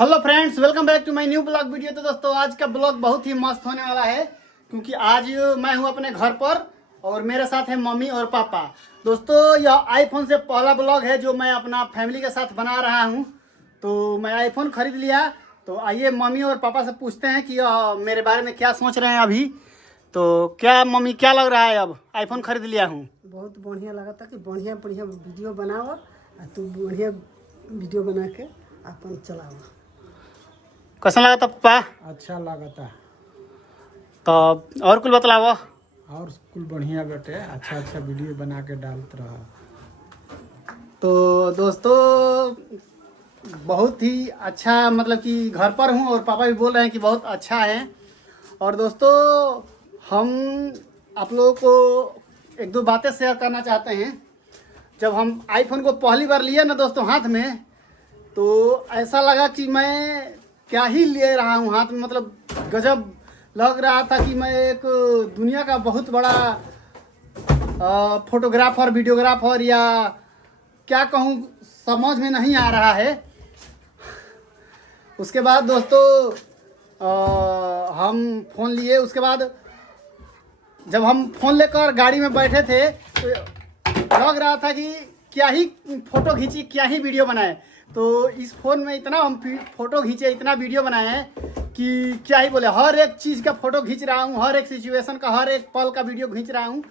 Hello friends, welcome back to my new blog video. तो दोस्तों आज का ब्लॉग बहुत ही मस्त होने वाला है क्योंकि आज मैं हूं अपने घर पर और मेरे साथ है मम्मी और पापा। दोस्तों यह आईफोन से पहला ब्लॉग है जो मैं अपना फैमिली के साथ बना रहा हूं। तो मैं आईफोन खरीद लिया। तो आइए मम्मी और पापा से पूछते हैं कि मेरे बारे में क्या सोच रहे हैं अभी। तो क्या मम्मी, क्या लग रहा है अब आईफोन खरीद लिया हूँ? बहुत बढ़िया लगा था कि बढ़िया बढ़िया वीडियो बनाओ और तू बढ़िया वीडियो बना के अपन चलाओ। कैसा लगा था पापा? अच्छा लागता। तो और कुछ बतलाओ। और कुल बढ़िया बेटे, अच्छा अच्छा वीडियो बना के डालत रहा। तो दोस्तों बहुत ही अच्छा, मतलब कि घर पर हूँ और पापा भी बोल रहे हैं कि बहुत अच्छा है। और दोस्तों हम आप लोगों को एक दो बातें शेयर करना चाहते हैं। जब हम आईफोन को पहली बार लिए ना दोस्तों हाथ में, तो ऐसा लगा कि मैं क्या ही ले रहा हूँ हाथ में। मतलब गजब लग रहा था कि मैं एक दुनिया का बहुत बड़ा फोटोग्राफर, वीडियोग्राफर या क्या कहूँ समझ में नहीं आ रहा है। उसके बाद दोस्तों हम फ़ोन लिए। उसके बाद जब हम फ़ोन लेकर गाड़ी में बैठे थे तो लग रहा था कि क्या ही फ़ोटो खींची, क्या ही वीडियो बनाए। तो इस फ़ोन में इतना हम फ़ोटो खींचे, इतना वीडियो बनाए हैं कि क्या ही बोले। हर एक चीज़ का फ़ोटो खींच रहा हूँ, हर एक सिचुएशन का, हर एक पल का वीडियो खींच रहा हूँ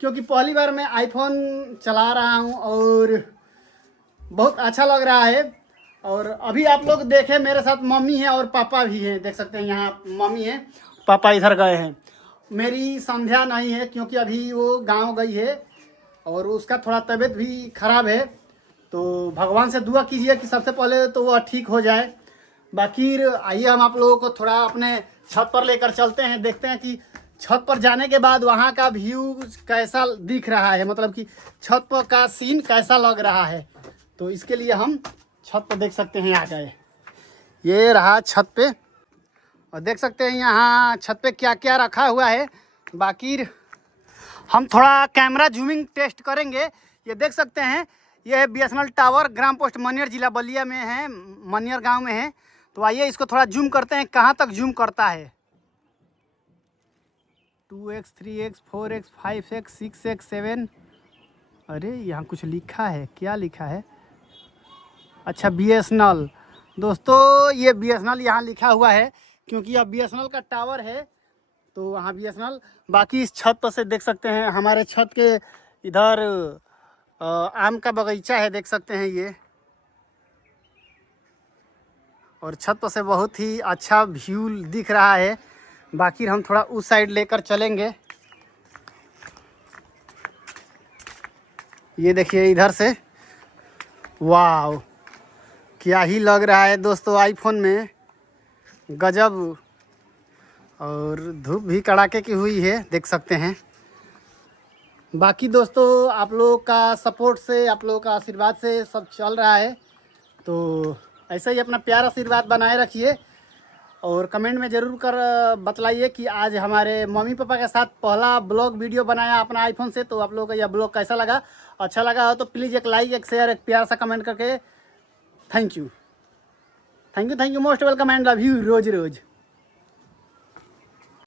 क्योंकि पहली बार मैं आईफोन चला रहा हूँ और बहुत अच्छा लग रहा है। और अभी आप लोग देखें मेरे साथ मम्मी है और पापा भी हैं, देख सकते हैं। यहाँ मम्मी है, पापा इधर गए हैं। मेरी संध्या नहीं है क्योंकि अभी वो गांव गई है और उसका थोड़ा तबीयत भी खराब है। तो भगवान से दुआ कीजिए कि सबसे पहले तो वह ठीक हो जाए। बाकी आइए हम आप लोगों को थोड़ा अपने छत पर लेकर चलते हैं, देखते हैं कि छत पर जाने के बाद वहाँ का व्यू कैसा दिख रहा है, मतलब कि छत पर का सीन कैसा लग रहा है। तो इसके लिए हम छत पर देख सकते हैं। आ जाए, ये रहा छत पे और देख सकते हैं यहाँ छत पे क्या क्या रखा हुआ है। बाकी हम थोड़ा कैमरा जूमिंग टेस्ट करेंगे। ये देख सकते हैं, ये है BSNL टावर, ग्राम पोस्ट मनियर, जिला बलिया में है, मनियर गांव में है। तो आइए इसको थोड़ा जूम करते हैं, कहाँ तक जूम करता है। 2x 3x 4x 5x 6x 7। अरे यहाँ कुछ लिखा है, क्या लिखा है? अच्छा BSNL। दोस्तों ये BSNL यहाँ लिखा हुआ है क्योंकि यह BSNL का टावर है, तो वहाँ BSNL। बाकी इस छत पर से देख सकते हैं, हमारे छत के इधर आम का बगीचा है, देख सकते हैं ये। और छत पर से बहुत ही अच्छा व्यू दिख रहा है। बाकी हम थोड़ा उस साइड लेकर चलेंगे। ये देखिए इधर से, वाह क्या ही लग रहा है दोस्तों आईफोन में, गजब। और धूप भी कड़ाके की हुई है, देख सकते हैं। बाकी दोस्तों आप लोगों का सपोर्ट से, आप लोगों का आशीर्वाद से सब चल रहा है। तो ऐसा ही अपना प्यार आशीर्वाद बनाए रखिए और कमेंट में ज़रूर कर बतलाइए कि आज हमारे मम्मी पापा के साथ पहला ब्लॉग वीडियो बनाया अपना आईफोन से। तो आप लोगों का यह ब्लॉग कैसा लगा? अच्छा लगा हो तो प्लीज़ एक लाइक, एक शेयर, एक प्यार सा कमेंट करके thank you most welcome and love you रोज़ रोज़।